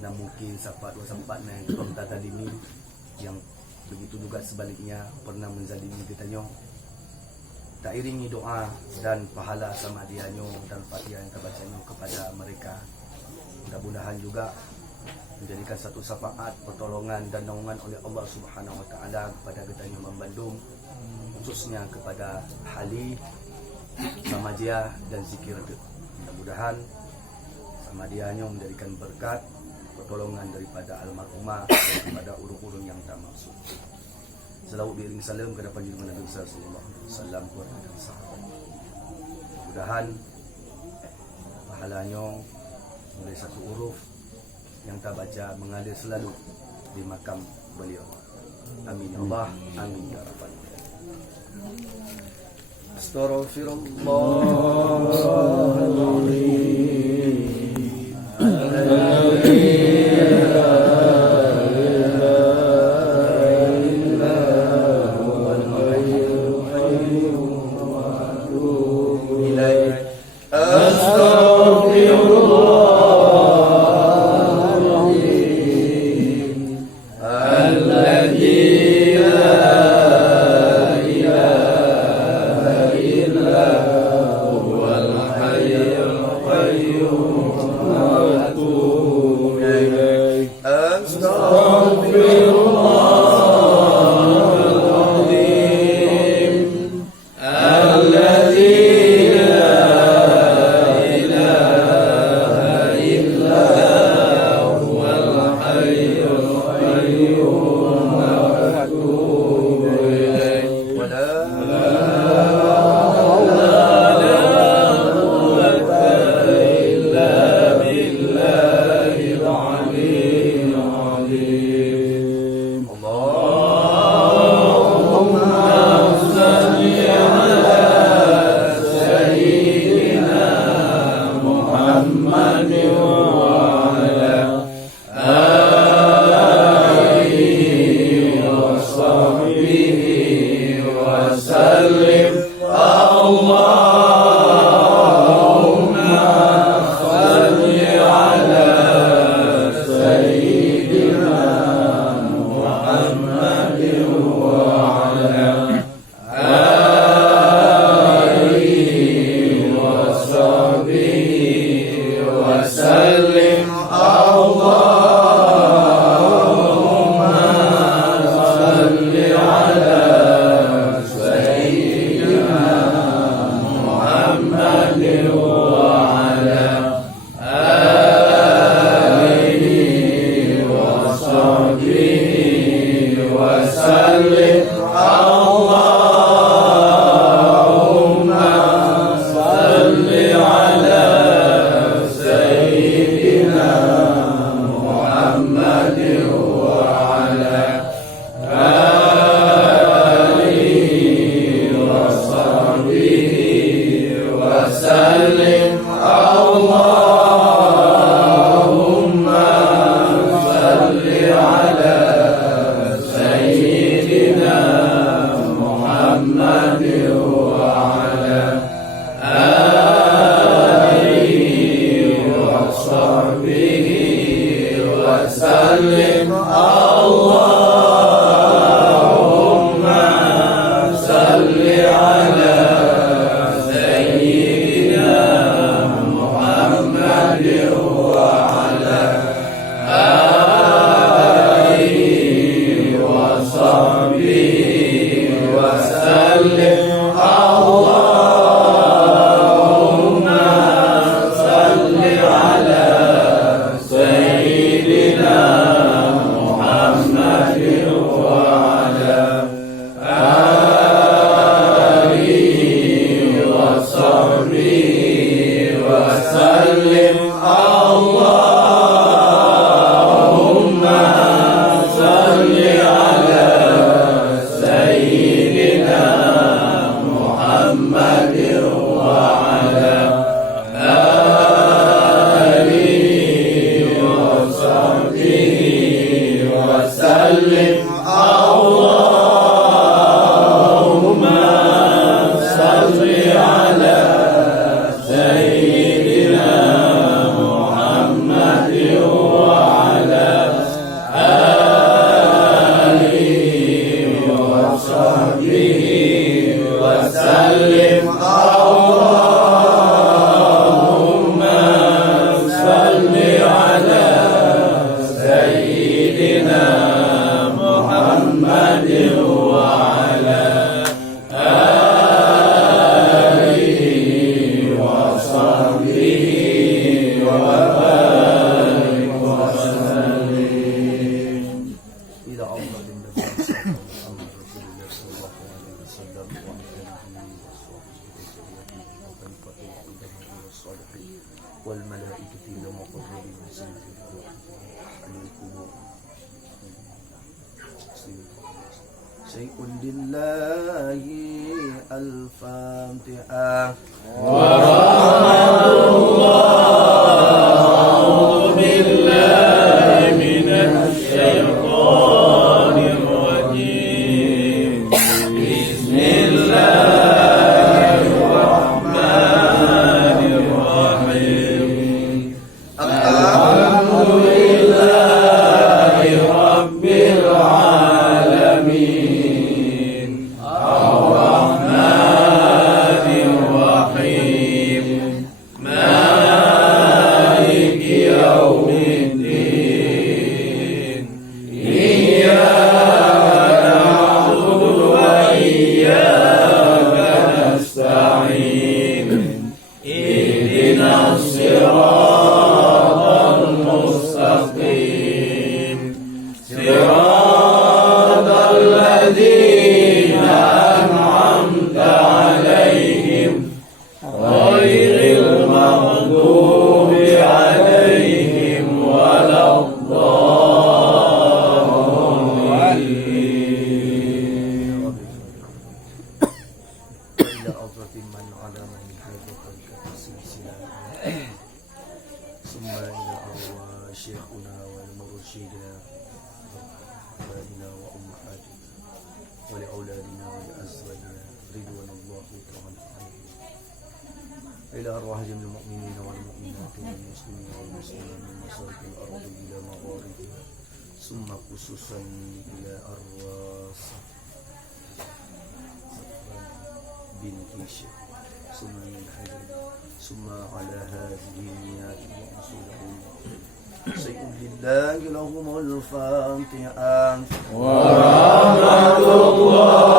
na mungkin sahabat yang belum tazalimi, yang begitu juga sebaliknya pernah menzalimi kitanya. Tak iringi doa dan pahala sama dianyo dan Fatihah yang terbacanya kepada mereka. Mudah-mudahan juga menjadikan satu syafaat, pertolongan dan naungan oleh Allah Subhanahu Wa Taala kepada kitanya Bandung, khususnya kepada Hali, Samadiyah dan Zikir. Mudah-mudahan Samadiyahnya menjadikan berkat, pertolongan daripada almarhumah dan kepada urung-urung yang tak maksud. Selawat diiring salam kepada panjenengan Nabi sallallahu alaihi wasallam kepada sahabat. Mudah-mudahan pahalanya mulai satu huruf yang tak baca mengalir selalu di makam beliau. Amin ya Allah, amin ya rabbal alamin. Astaghfirullahaladzim. سيدنا محمد وعلى من القبور شيء لله الفاتحة ورحمة الله بالله من الشيطان الرجيم بسم الله الرحمن الرحيم الحمد لله رب العالمين الرحمن الرحيم مالك يوم الدين إياك نعبد وإياك نستعين اهدنا الصراط المستقيم صراط الذين أنعمت عليهم غير المغضوب عليهم ولا الضالين وإلى أضرة من على من هذا طريقة السلسلة ثم إلى أرواح شيخنا والمرشدنا وأبائنا وأمهاتنا ولأولادنا ولأزواجنا رضوان الله تعالى عليهم إلى أرواح جميع المؤمنين والمؤمنات والمسلمين والمسلمين من مشارق الأرض إلى مغاربها ثم خصوصا إلى أرواح بنت الشيخ ثم من حجر ثم على هذه النيات وأصولهم شيء لله لهم الفاتحة ورحمة الله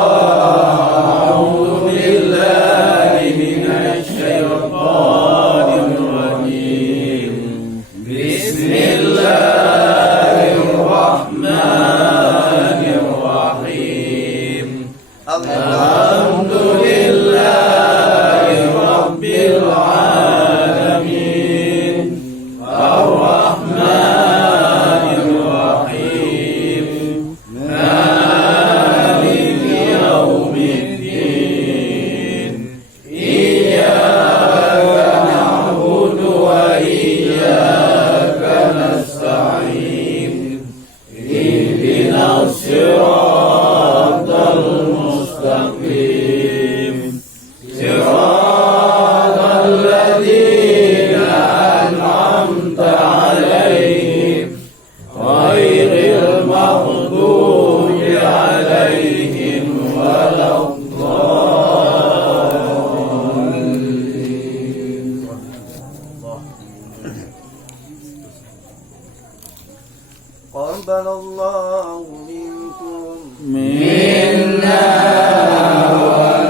أعوذ بالله من الشيطان الرجيم بسم الله الرحمن الرحيم الحمد لله رب العالمين الرحمن الرحيم مالك يوم الدين إياك نعبد وإياك نستعين اهدنا الصراط المستقيم صراط الذين أنعمت عليهم غير المغضوب عليهم ولا الضالين قبل الله منكم منا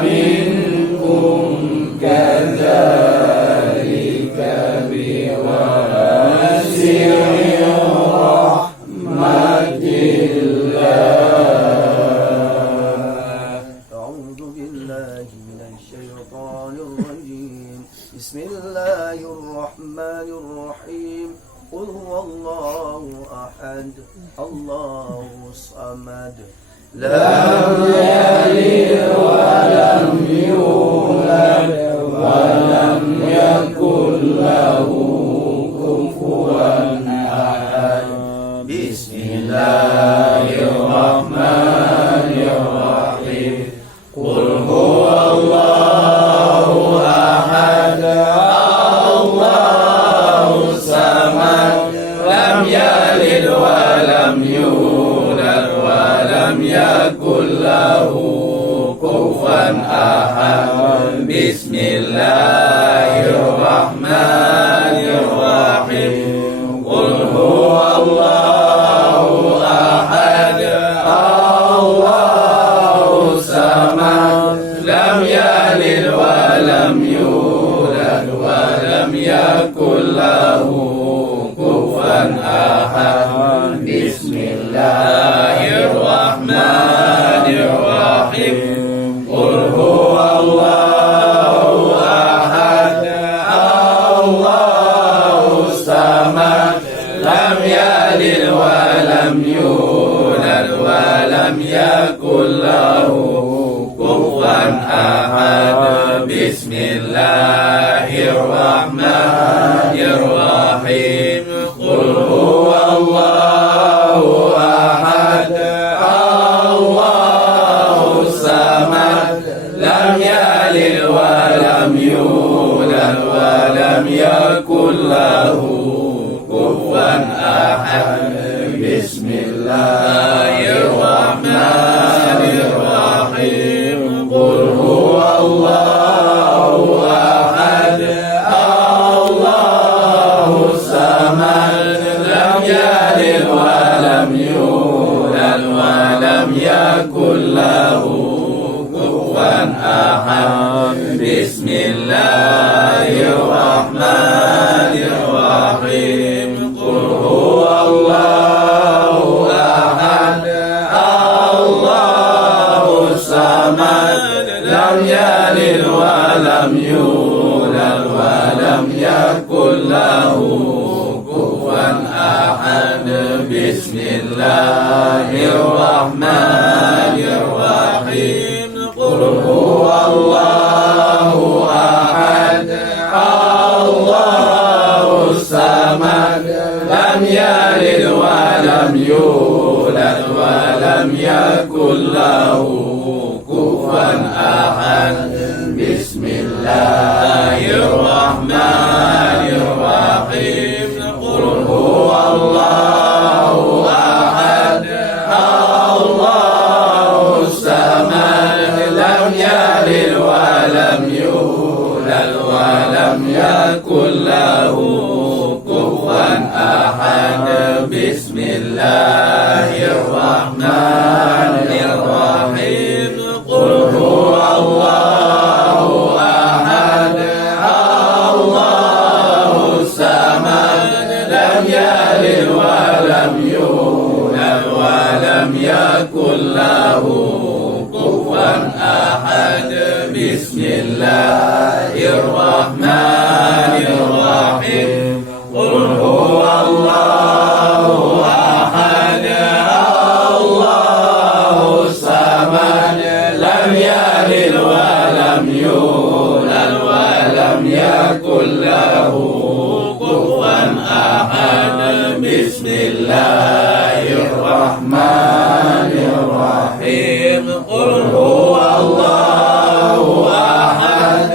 ومنكم كذلك بواسع رحمة الله أعوذ بالله من الشيطان الرجيم بسم الله الرحمن الرحيم قل هو الله أحد الله الصمد لم يلد ولم يولد ولم يكن له كفوا أحد بسم الله الرحمن الرحيم قل هو الله أحد الله الصمد لم يلد ولم يولد ولم يكن له كفوا أحد بسم الله الرحمن الرحيم قل هو الله أحد الله الصمد لم يلد ولم يولد ولم يكن له كفوا أحد بسم الله الرحمن الرحيم قل هو الله أحد الله الصمد لم يلد يلد ولم يولد ولم يكن له كفوا أحد بسم الله الرحمن الرحيم قل هو الله أحد الله الصمد لم يلد ولم يولد ولم يكن له كفوا أحد بسم الله الرحمن الرحيم قل هو الله أحد الله الصمد لم يلد ولم يولد ولم يكن له كفوا أحد بسم الله الرحمن الرحيم قل هو الله أحد الله الصمد لم يلد ولم يولد ولم يكن له كفوا أحد بسم الله الرحمن الرحيم قل هو الله أحد الله الصمد لم يلد ولم يولد ولم يكن له كفوا أحد بسم الله الرحمن الرحيم قل هو الله أحد الله الصمد لم يلد ولم يولد ولم يكن له كفوا أحد بسم الله الرحمن الرحيم قل هو الله أحد الله الصمد لم يلد ولم يولد ولم يكن له كفوا أحد بسم الله الرحمن الرحيم قل هو الله أحد الله الصمد لم يلد ولم يولد ولم يكن له كفوا أحد بسم الله الرحمن الرحيم قل هو الله أحد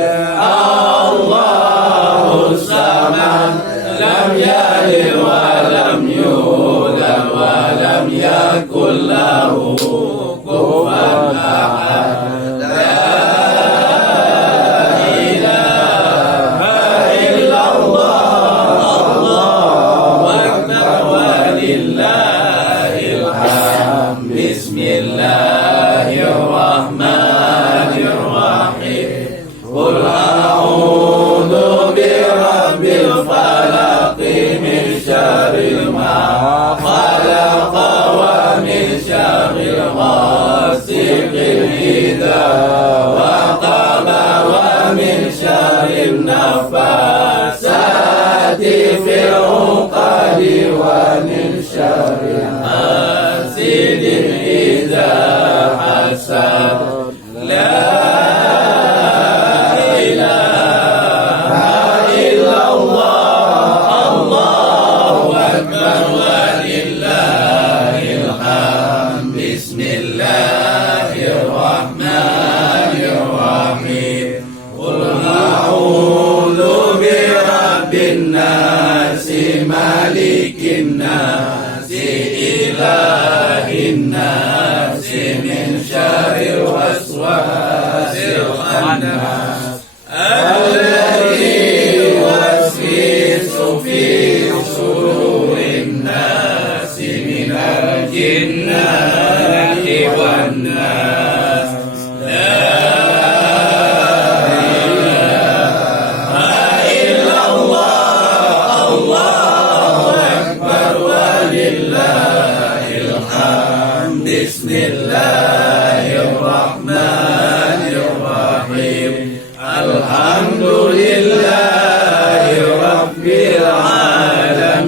الله الصمد لم يلد ولم يولد ولم يكن له كفوا أحد لا إله إلا الله الله أكبر ولله الحمد بسم الله الرحمن الرحيم قل أعوذ برب الفلق من شر ما خلق ومن شر غاسق إذا وقب ومن شر النفاثات في العقد ومن شر حاسد إذا حسد لا إله إلا الله الله أكبر ولله الحمد بسم الله الرحمن الرحيم قل أعوذ برب الناس مالك الناس إله الناس من شر الوسواس الخناس الذي يوسوس في صدور الناس من الجنة والناس لا إله إلا الله الله أكبر ولله الحمد بسم الله الرحمن الرحيم الحمد لله رب العالمين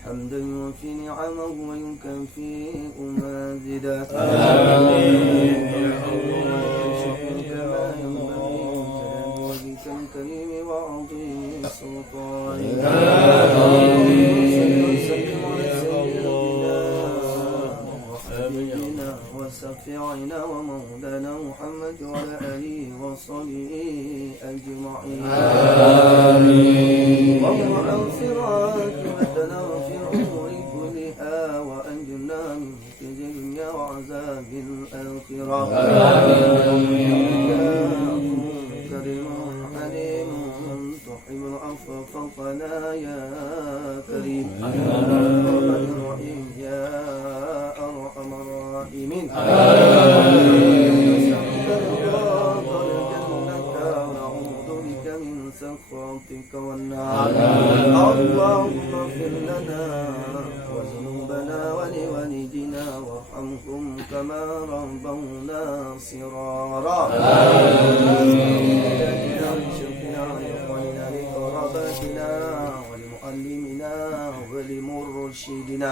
حمدا يوفي نعمه ويكفي مزيدا وجهك الكريم وعظيم سلطانك وشفيعنا ومولانا محمد وعلى آله وصحبه أجمعين آمين اللهم أغفر عاقبتنا وفي الأمور كلها وأنجنا من خزي الدنيا وعذاب الآخرة كريم حليم تحب العفو فوقنا يا كريم الرحمن الرحيم يا أرحم الراحمين نعوذ بك من سخطك والنار اللهم اغفر لنا وذنوبنا ولوالدنا وارحمهم كما ربونا صغارا لقراباتنا ولمعلمنا ولمرشدنا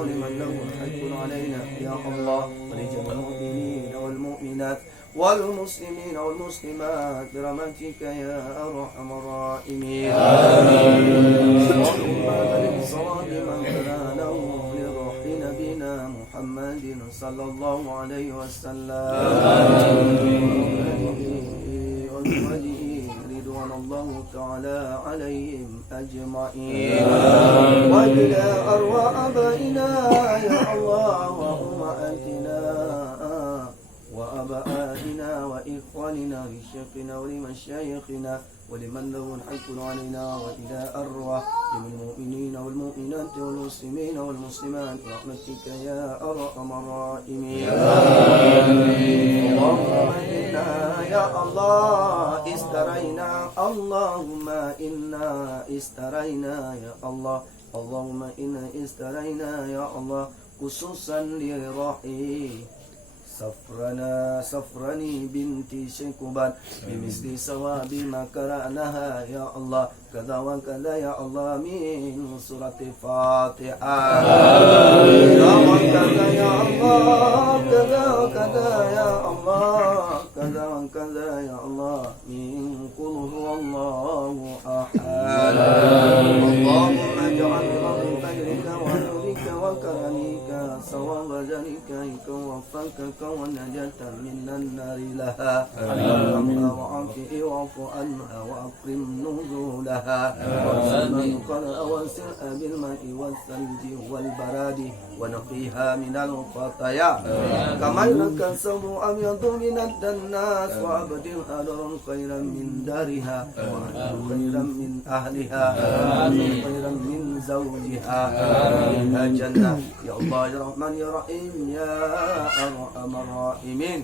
ولمن له حق علينا يا الله ولجميع المؤمنين والمؤمنات والمسلمين والمسلمات برحمتك يا أرحم الراحمين اللهم بارك صواب من كانوا لروح نبينا محمد صلى الله عليه وسلم رضوان الله تعالى عليهم أجمعين وإلى أرواح آبائنا يا الله وأمهاتنا وأبائنا وإخواننا لشيخنا ولمشايخنا ولمن له الحق علينا وإلى أرواح المؤمنين والمؤمنات والمسلمين والمسلمات برحمتك يا أرحم الراحمين اللهم إنا يا الله استرينا اللهم إنا استرينا يا الله اللهم إنا استرينا يا الله خصوصا لروحي سفرني بنتي شيكوبان بمثل ثواب ما قرأناها يا الله كذا وكذا يا الله من سورة الفاتحة كذا وكذا يا الله كذا وكذا يا الله كذا وكذا يا الله من قل هو الله أحد اللهم اجعل بخيرك ونورك وكرمك ثواب ذلك وفقك ونجاة من النار لها اللهم وعافه واعف عنها وأكرم نزولها ومن قرأ وسرء بالماء والثلج والبراد ونقيها من الخطايا كما ينقى الثوب أبيض من الدناس وأبدلها دارا خيرا من دارها وأهلا خيرا من أهلها خيرا من زوجها منها جنة يا الله يا رحمن يا رحيم يا أرحم الراحمين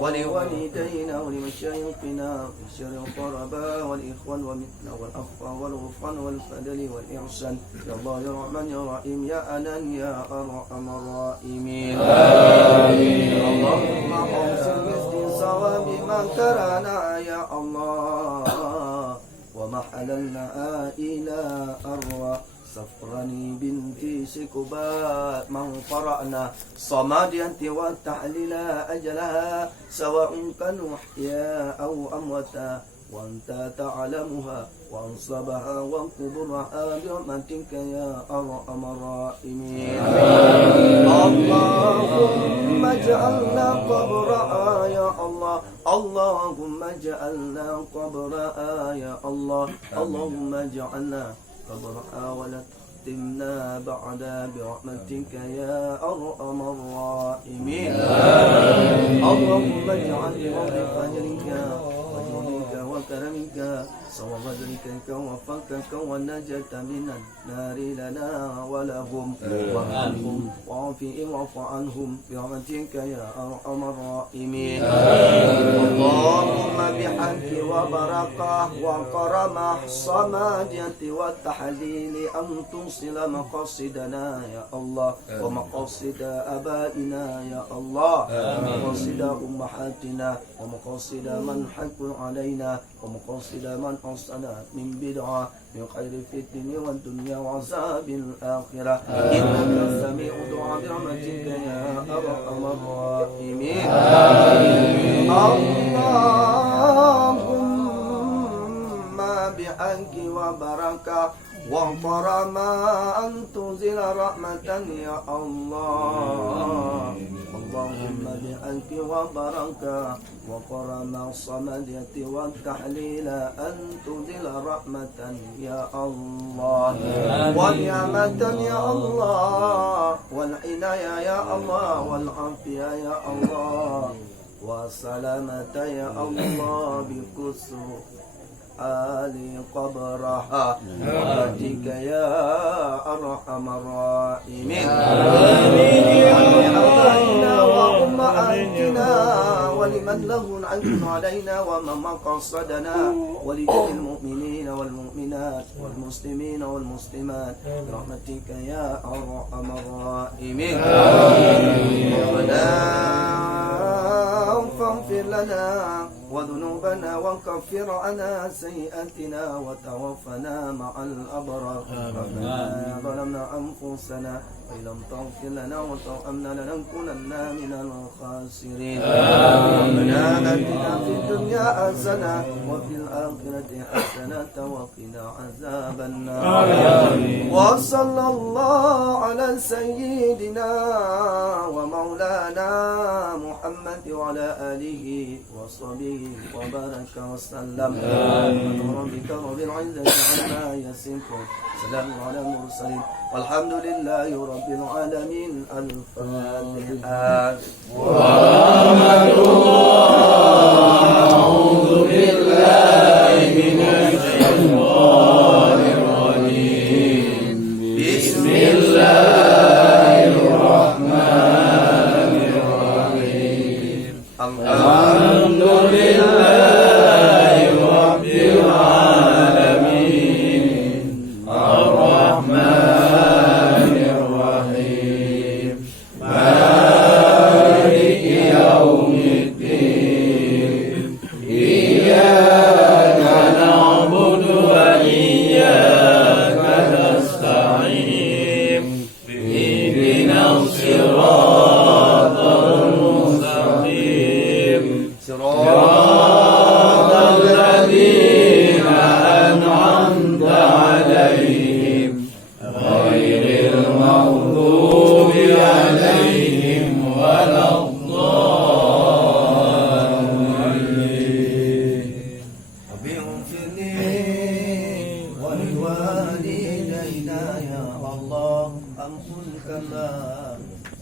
ولوالدينا ولمشايخنا وشر القرباء والإخوان والمثنى والأخوة والغفران والفضل والإحسان يا الله يا رحمن يا رحيم يا أنان يا أرحم الراحمين اللهم أوصل مثل ثواب ما كرنا يا الله وما حللنا إلى أرواح سفرني بنتي سكبات من قرأنا صماديا والتحليل أجلها سواء كانوا أحياء أو أمواتا وأنت تعلمها وأنصبها وانقبرها برحمتك يا أرحم الراحمين اللهم اجعلنا قبرها يا الله اللهم اجعلنا قبرها يا الله اللهم اجعلنا قبرها ولا تختمنا بعد برحمتك يا أرحم الراحمين اللهم اجعل بفضل فجرك وجودك وكرمك صواب ذلك وفقك والنجاة من النار لنا ولهم وعنهم وعافهم واعف عنهم برحمتك يا أرحم الراحمين اللهم بحق وبركة وكرمة صمادية والتحليل أن توصل مقاصدنا يا الله ومقاصد آبائنا يا الله ومقاصد أمهاتنا ومقاصد من حق علينا ومقصد من أحسن من بدعة من خير في الدنيا والدنيا وعذاب الآخرة إنك سميع دعاء برحمتك يا أرحم الراحمين اللهم بحق وبركة وكرما أن تنزل رحمة يا الله اللهم بحق وبركة وكرما الصمدية والتحليل أن تنزل رحمة يا الله ونعمة يا الله والعناية يا الله والعافية يا الله والسلامة يا الله بكسر آل قبرها برحمتك يا أرحم الراحمين آمين يا أبائنا وأمهاتنا ولمن له العين علينا ومن قصدنا ولجميع المؤمنين والمؤمنات والمسلمين والمسلمات برحمتك يا أرحم الراحمين ربنا فاغفر لنا وذنوبنا وكفر عنا سيئاتنا وتوفنا مع الأبرار ربنا ظلمنا أنفسنا وإن لم تغفر لنا وترحمنا لنكونن من الخاسرين ربنا آتنا في الدنيا حسنة وفي الآخرة حسنة وقنا عذاب النار وصلى الله على سيدنا ومولانا محمد وعلى آله وصحبه وبارك وسلم ربك رب العزة عما يصفون سلام على المرسلين والحمد لله رب العالمين الفاتحة ورحمة الله أعوذ بالله من الشيطان الرجيم بسم الله الرحمن الرحيم الحمد لله رب العالمين الرحمن الرحيم مالك يوم الدين إياك نعبد وإياك نستعين اهدنا الصراط المستقيم صراط الذين أنعمت عليهم غير المغضوب عليهم ولا الضالين رب اغفر لي ولوالدينا يا الله أمسكنا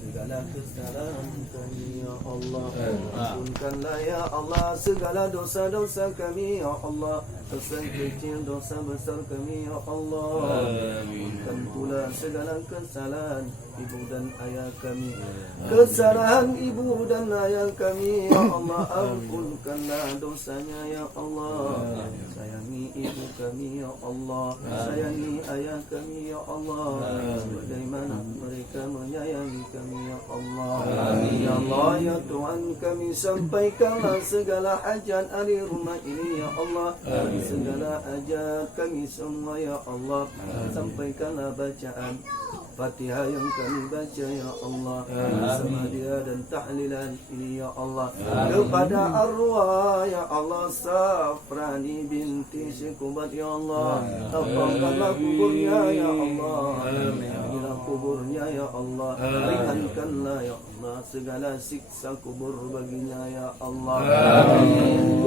segala kesalahan kami ya Allah ampunkanlah ya Allah segala dosa-dosa kami ya Allah dosa kecil dosa besar kami ya Allah ampunkan pula segala kesalahan ibu dan ayah kami kesalahan ibu dan ayah kami ya Allah ampunkanlah dosanya ya Allah sayangi ibu kami ya Allah sayangi ayah kami ya Allah sebagaimana mereka menyayangi kami ya Allah ya Allah ya Tuhan kami sampaikanlah segala hajat ahli rumah ini ya Allah segala hajat kami semua ya Allah sampaikanlah bacaan Fatihah yang kami baca ya Allah bersama dia dan tahlilan ini ya Allah kepada arwah ya Allah Safrani binti Syekubat ya Allah lapangkanlah kuburnya ya Allah jadilah kuburnya ya Allah ringankanlah ya Allah segala siksa kubur baginya ya Allah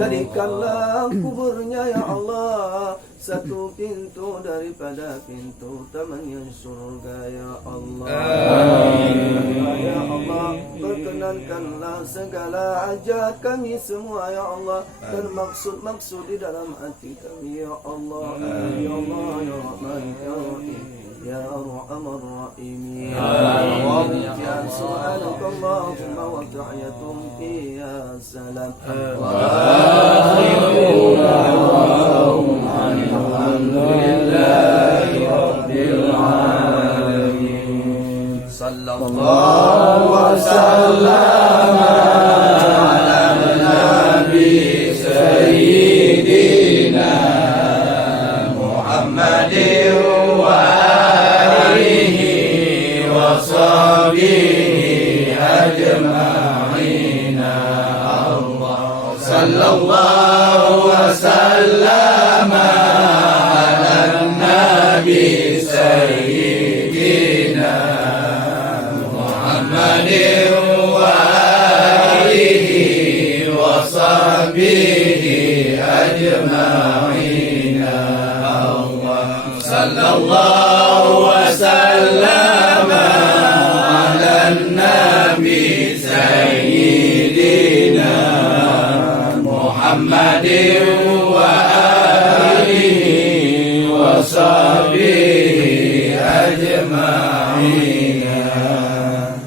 jadikanlah kuburnya ya Allah satu pintu daripada pintu tamannya surga ya Allah ya Allah perkenankanlah segala hajat kami semua ya Allah dan maksud-maksud di dalam hati kami ya Allah ya Allah ya Rahman ya Rahim ya Arhamar Rahimin ya subhanakallahumma wa tahiyatum fiha salam wa alhamdulillahi rabbil alamin sallallahu wa sallama ala nabi sayyidina وصحبه أجمعين الله صلى الله وسلم على النبي سيدنا محمد وآله وصحبه أجمعين الله صلى الله وسلم